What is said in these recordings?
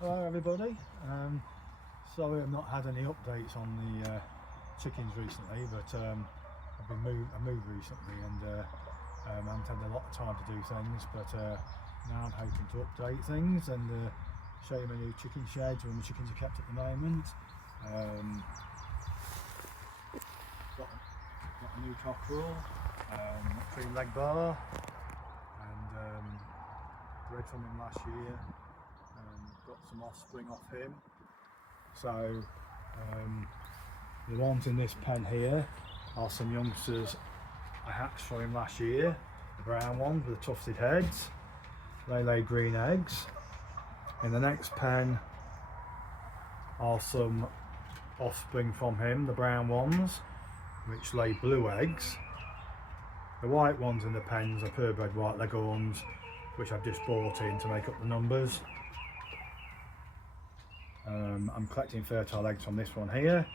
Hello everybody. Sorry I've not had any updates on the chickens recently, but I moved recently and I haven't had a lot of time to do things, but now I'm hoping to update things and show you my new chicken sheds where the chickens are kept at the moment. Got a new cockerel, cream leg bar, and bred from him last year. Got some offspring off him. So the ones in this pen here are some youngsters I hatched for him last year, the brown ones with the tufted heads. They lay green eggs. In the next pen are some offspring from him, the brown ones, which lay blue eggs. The white ones in the pens are purebred white leghorns, which I've just bought in to make up the numbers. I'm collecting fertile eggs from this one here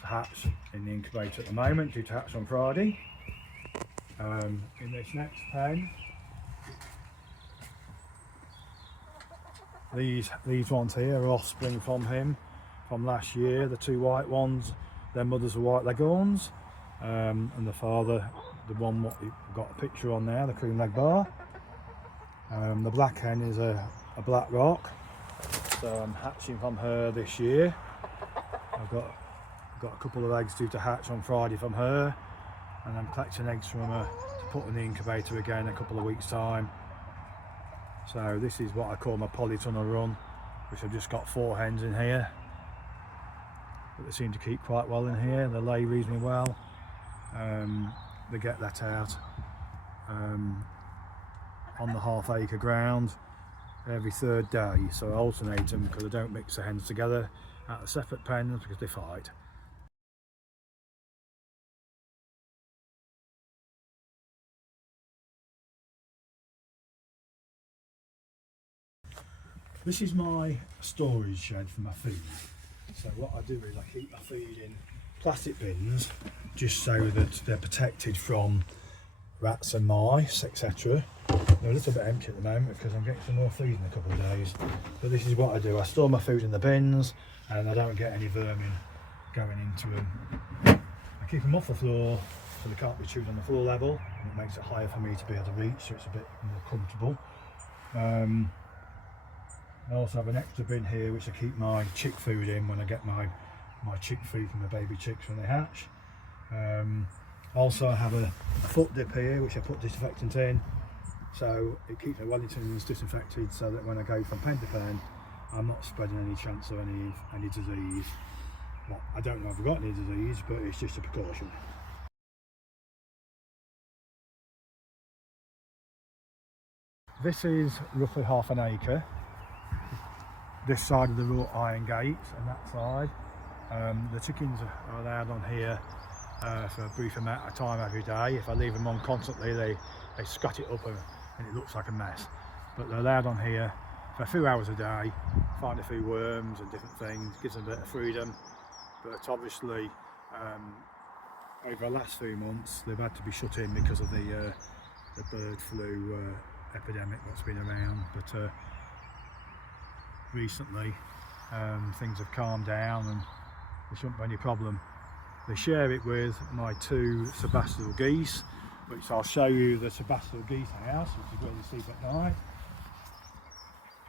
to hatch in the incubator at the moment, due to hatch on Friday. In this next pen, these ones here are offspring from him from last year. The two white ones, their mothers are white leghorns, and the father, the one what you've got a picture on there, the cream leg bar. The black hen is a black rock. So I'm hatching from her this year. I've got a couple of eggs due to hatch on Friday from her, and I'm collecting eggs from her to put in the incubator again in a couple of weeks' time. So this is what I call my polytunnel run, which I've just got 4 hens in here, but they seem to keep quite well in here. They lay reasonably well. They get let out on the half-acre ground every 3rd day, so I alternate them because I don't mix the hens together at the separate pens because they fight. This is my storage shed for my feed. So what I do is I keep my feed in plastic bins just so that they're protected from rats and mice, etc. They're a little bit empty at the moment because I'm getting some more feed in a couple of days. But this is what I do. I store my food in the bins and I don't get any vermin going into them. I keep them off the floor so they can't be chewed on the floor level, and it makes it higher for me to be able to reach, so it's a bit more comfortable. I also have an extra bin here which I keep my chick food in when I get my chick food from the baby chicks when they hatch. Also I have a foot dip here which I put disinfectant in, so it keeps my Wellingtons disinfected so that when I go from pen to pen I'm not spreading any chance of any disease. Well, I don't know if I've got any disease, but it's just a precaution. This is roughly half an acre. This side of the wrought iron gate and that side. The chickens are allowed on here for a brief amount of time every day. If I leave them on constantly, they scut it up and it looks like a mess. But they're allowed on here for a few hours a day, find a few worms and different things, gives them a bit of freedom. But obviously, over the last few months, they've had to be shut in because of the bird flu epidemic that's been around. But recently, things have calmed down and there shouldn't be any problem. They share it with my 2 Sebastopol geese, which I'll show you the Sebastopol geese house, which is where they sleep at night.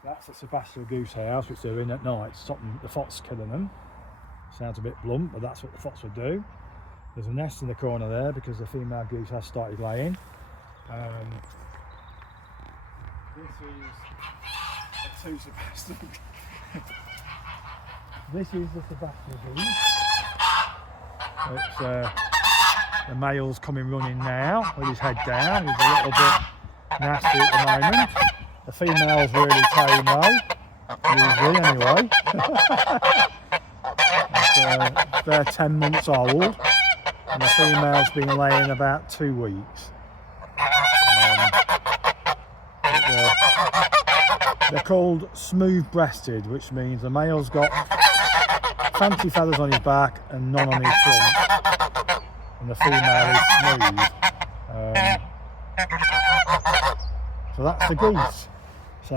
That's the Sebastopol goose house, which they're in at night, stopping the fox killing them. Sounds a bit blunt, but that's what the fox would do. There's a nest in the corner there because the female goose has started laying. This is the 2 Sebastopol. This is the Sebastopol goose. It's the male's coming running now with his head down. He's a little bit nasty at the moment. The female's really tame though, usually anyway. They're 10 months old and the female's been laying about 2 weeks. They're called smooth-breasted, which means the male's got fancy feathers on his back and none on his front, and the female is smooth. So that's the geese. So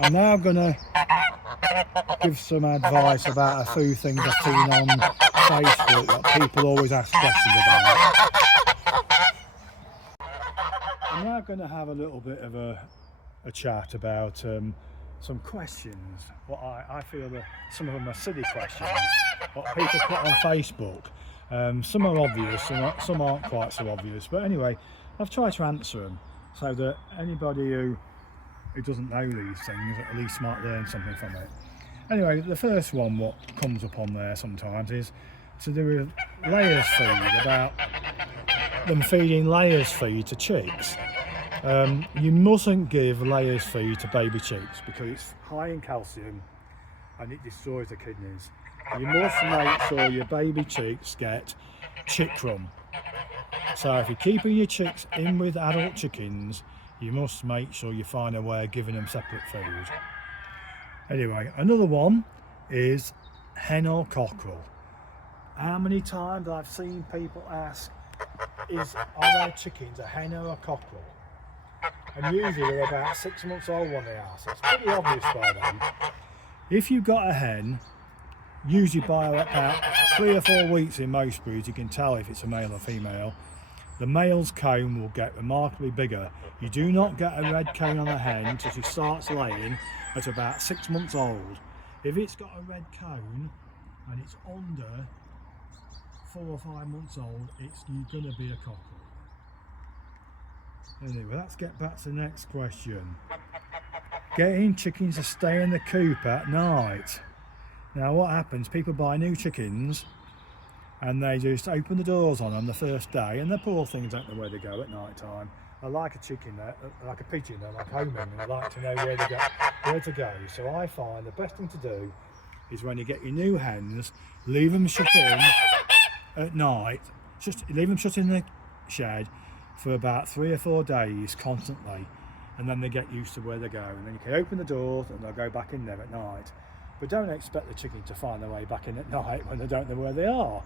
I'm now going to give some advice about a few things I've seen on Facebook that people always ask questions about. I'm now going to have a little bit of a chat about some questions. What I feel that some of them are silly questions, what people put on Facebook. Some are obvious, some aren't quite so obvious. But anyway, I've tried to answer them so that anybody who doesn't know these things at least might learn something from it. Anyway, the first one what comes up on there sometimes is to do with layers feed, about them feeding layers feed to chicks. You mustn't give layers feed to baby chicks because it's high in calcium and it destroys the kidneys. You must make sure your baby chicks get chick crumb. So if you're keeping your chicks in with adult chickens, you must make sure you find a way of giving them separate food. Anyway, another one is hen or cockerel. How many times I've seen people ask, are their chickens a hen or a cockerel? And usually they're about 6 months old when they are, so it's pretty obvious by then. If you've got a hen, usually by about 3 or 4 weeks in most breeds, you can tell if it's a male or female. The male's comb will get remarkably bigger. You do not get a red comb on a hen until she starts laying at about 6 months old. If it's got a red comb and it's under 4 or 5 months old, it's going to be a cockerel. Anyway, let's get back to the next question. Getting chickens to stay in the coop at night. Now what happens, people buy new chickens and they just open the doors on them the first day, and the poor things don't know where to go at night time. I like a chicken, like a pigeon, I like homing, and I like to know where to go. So I find the best thing to do is when you get your new hens, leave them shut in at night, just leave them shut in the shed for about 3 or 4 days constantly, and then they get used to where they go, and then you can open the doors and they'll go back in there at night. But don't expect the chicken to find their way back in at night when they don't know where they are.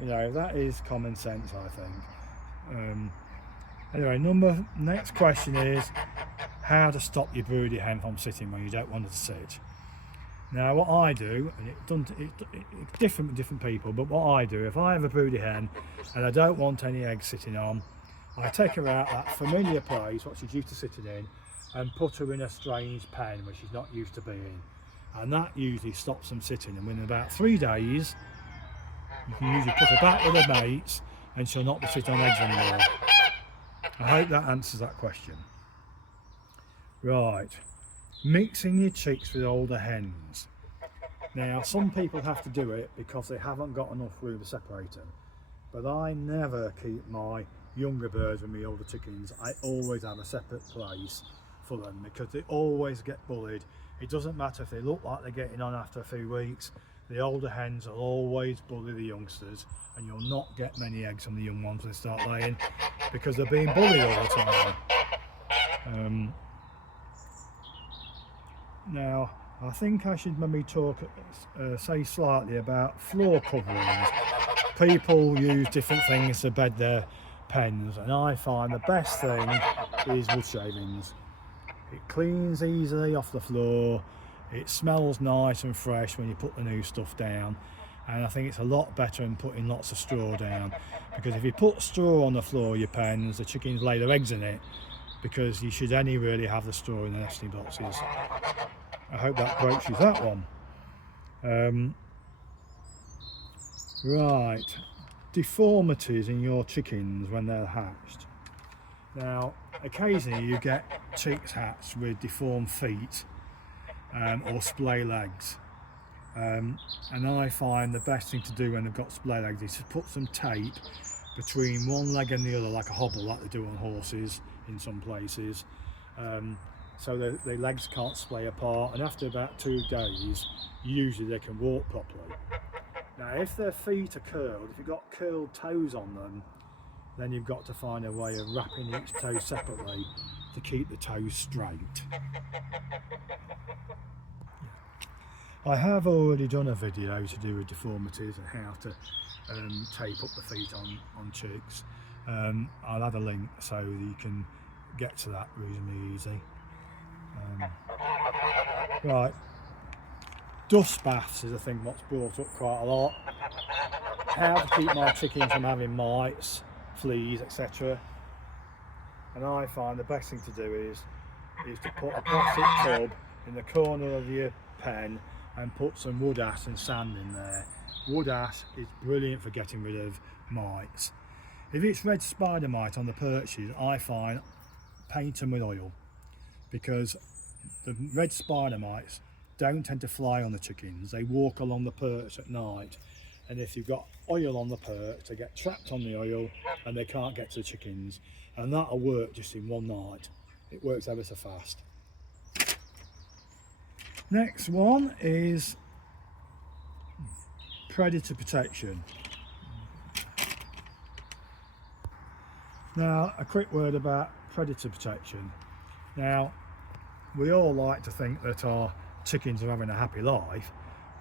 You know, that is common sense, I think. Anyway, next question is how to stop your broody hen from sitting when you don't want her to sit. Now what I do, and it's different with different people, but what I do, if I have a broody hen and I don't want any eggs sitting on, I take her out that familiar place, what she's used to sitting in, and put her in a strange pen where she's not used to being. And that usually stops them sitting, and within about 3 days, you can usually put her back with her mates and she'll not be sitting on eggs anymore. I hope that answers that question. Right, mixing your chicks with older hens. Now some people have to do it because they haven't got enough room to separate them, but I never keep my younger birds with my older chickens. I always have a separate place for them because they always get bullied. It doesn't matter if they look like they're getting on after a few weeks, the older hens will always bully the youngsters, and you'll not get many eggs from the young ones when they start laying because they're being bullied all the time. Now I think I should maybe say slightly about floor coverings. People use different things to bed their pens, and I find the best thing is wood shavings. It cleans easily off the floor, it smells nice and fresh when you put the new stuff down, and I think it's a lot better than putting lots of straw down, because if you put straw on the floor of your pens, the chickens lay their eggs in it, because you should only really have the straw in the nesting boxes. I hope that broaches that one. Right, deformities in your chickens when they're hatched. Now occasionally you get chicks hatched with deformed feet or splay legs, and I find the best thing to do when they've got splay legs is to put some tape between one leg and the other, like a hobble like they do on horses in some places, so the legs can't splay apart, and after about 2 days usually they can walk properly. Now if their feet are curled, if you've got curled toes on them, then you've got to find a way of wrapping each toe separately to keep the toes straight. I have already done a video to do with deformities and how to tape up the feet on chicks. I'll add a link so that you can get to that reasonably easy. Right, dust baths is a thing what's brought up quite a lot. How to keep my chickens from having mites, fleas, etc. And I find the best thing to do is to put a plastic tub in the corner of your pen and put some wood ash and sand in there. Wood ash is brilliant for getting rid of mites. If it's red spider mite on the perches, I find paint them with oil, because the red spider mites don't tend to fly on the chickens. They walk along the perch at night, and if you've got oil on the perch, they get trapped on the oil and they can't get to the chickens, and that'll work just in one night. It works ever so fast. Next one is predator protection. Now, a quick word about predator protection. Now, we all like to think that our chickens are having a happy life,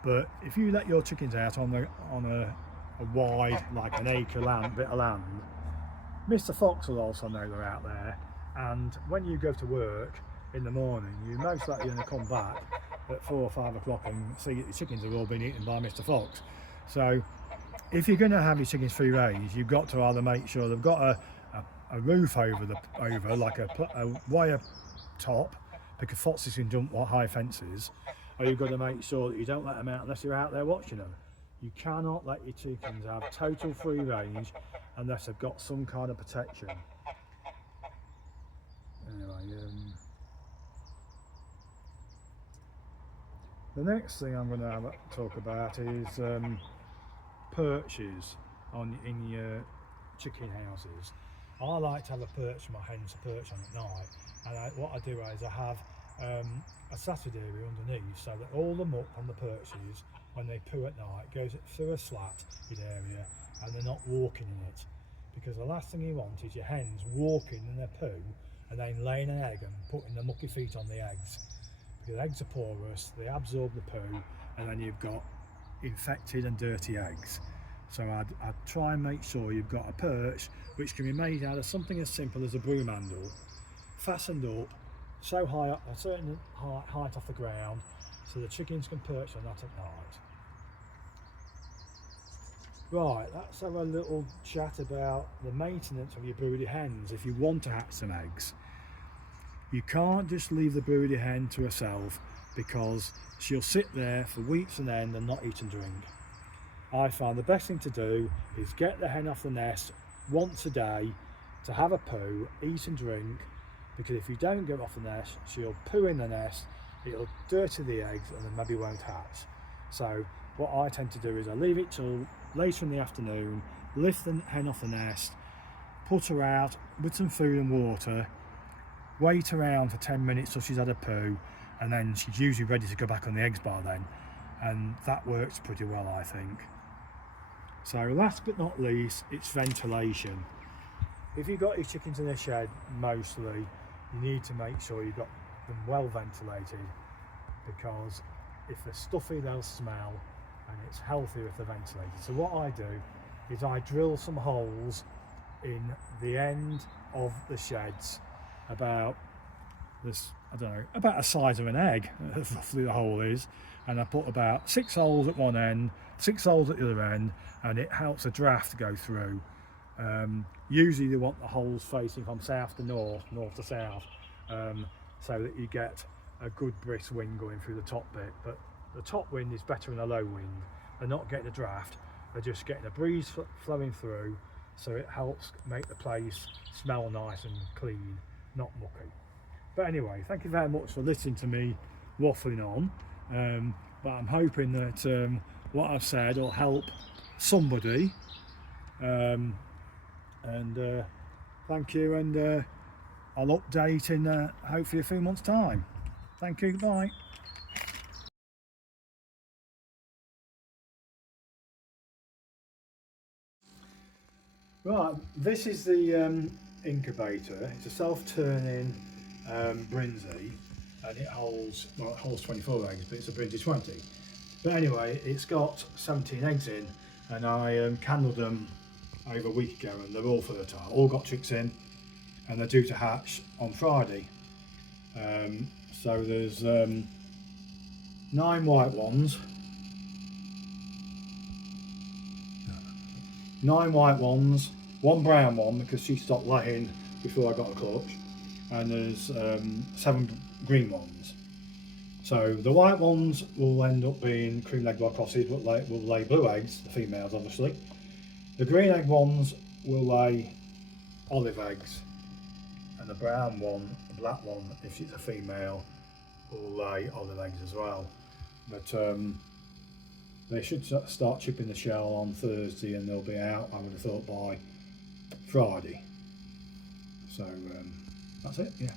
but if you let your chickens out on a wide, like an acre bit of land, Mr. Fox will also know they're out there, and when you go to work in the morning, you're most likely going to come back at 4 or 5 o'clock and see that the chickens have all been eaten by Mr. Fox. So if you're going to have your chickens free range, you've got to either make sure they've got a roof over like a wire top, because foxes can jump high fences, or you've got to make sure that you don't let them out unless you're out there watching them. You cannot let your chickens have total free range unless they've got some kind of protection. Anyway, the next thing I'm going to talk about is perches in your chicken houses. I like to have a perch for my hens to perch on at night, and what I do is I have a slatted area underneath, so that all the muck on the perches, when they poo at night, goes through a slatted area and they're not walking in it, because the last thing you want is your hens walking in their poo and then laying an egg and putting the mucky feet on the eggs, because eggs are porous, they absorb the poo, and then you've got infected and dirty eggs. So I'd try and make sure you've got a perch which can be made out of something as simple as a broom handle, fastened up so high up, a certain height off the ground, so the chickens can perch on that at night. Right, let's have a little chat about the maintenance of your broody hens if you want to hatch some eggs. You can't just leave the broody hen to herself, because she'll sit there for weeks on end and not eat and drink. I find the best thing to do is get the hen off the nest once a day to have a poo, eat and drink, because if you don't get off the nest, she'll poo in the nest, it'll dirty the eggs, and then maybe won't hatch. So what I tend to do is I leave it till later in the afternoon, lift the hen off the nest, put her out with some food and water, wait around for 10 minutes till she's had a poo, and then she's usually ready to go back on the eggs by then, and that works pretty well, I think. So last but not least, it's ventilation. If you've got your chickens in a shed, mostly, you need to make sure you've got them well ventilated, because if they're stuffy, they'll smell, and it's healthier if they're ventilated. So what I do is I drill some holes in the end of the sheds, about this, I don't know, about the size of an egg, roughly the hole is, and I put about 6 holes at one end, 6 holes at the other end, and it helps a draft go through. Usually you want the holes facing from south to north, north to south, so that you get a good brisk wind going through the top bit. But the top wind is better than a low wind. They're not getting a draft, they're just getting a breeze flowing through, so it helps make the place smell nice and clean, not mucky. But anyway, thank you very much for listening to me waffling on, but I'm hoping that what I've said will help somebody, and thank you, and I'll update in hopefully a few months' time. Thank you, bye. Right, this is the incubator. It's a self-turning Brinzy, and it holds, well, it holds 24 eggs, but it's a Brinzy 20. But anyway, it's got 17 eggs in, and I candled them over a week ago, and they're all fertile, all got chicks in, and they're due to hatch on Friday. So there's 9 white ones, 9 white ones, 1 brown one because she stopped laying before I got a clutch, and there's 7 green ones. So the white ones will end up being cream-legged black crosses, but will lay blue eggs, the females obviously. The green egg ones will lay olive eggs, and the brown one, the black one, if it's a female, will lay olive eggs as well. But they should start chipping the shell on Thursday, and they'll be out, I would have thought, by Friday. So that's it, yeah.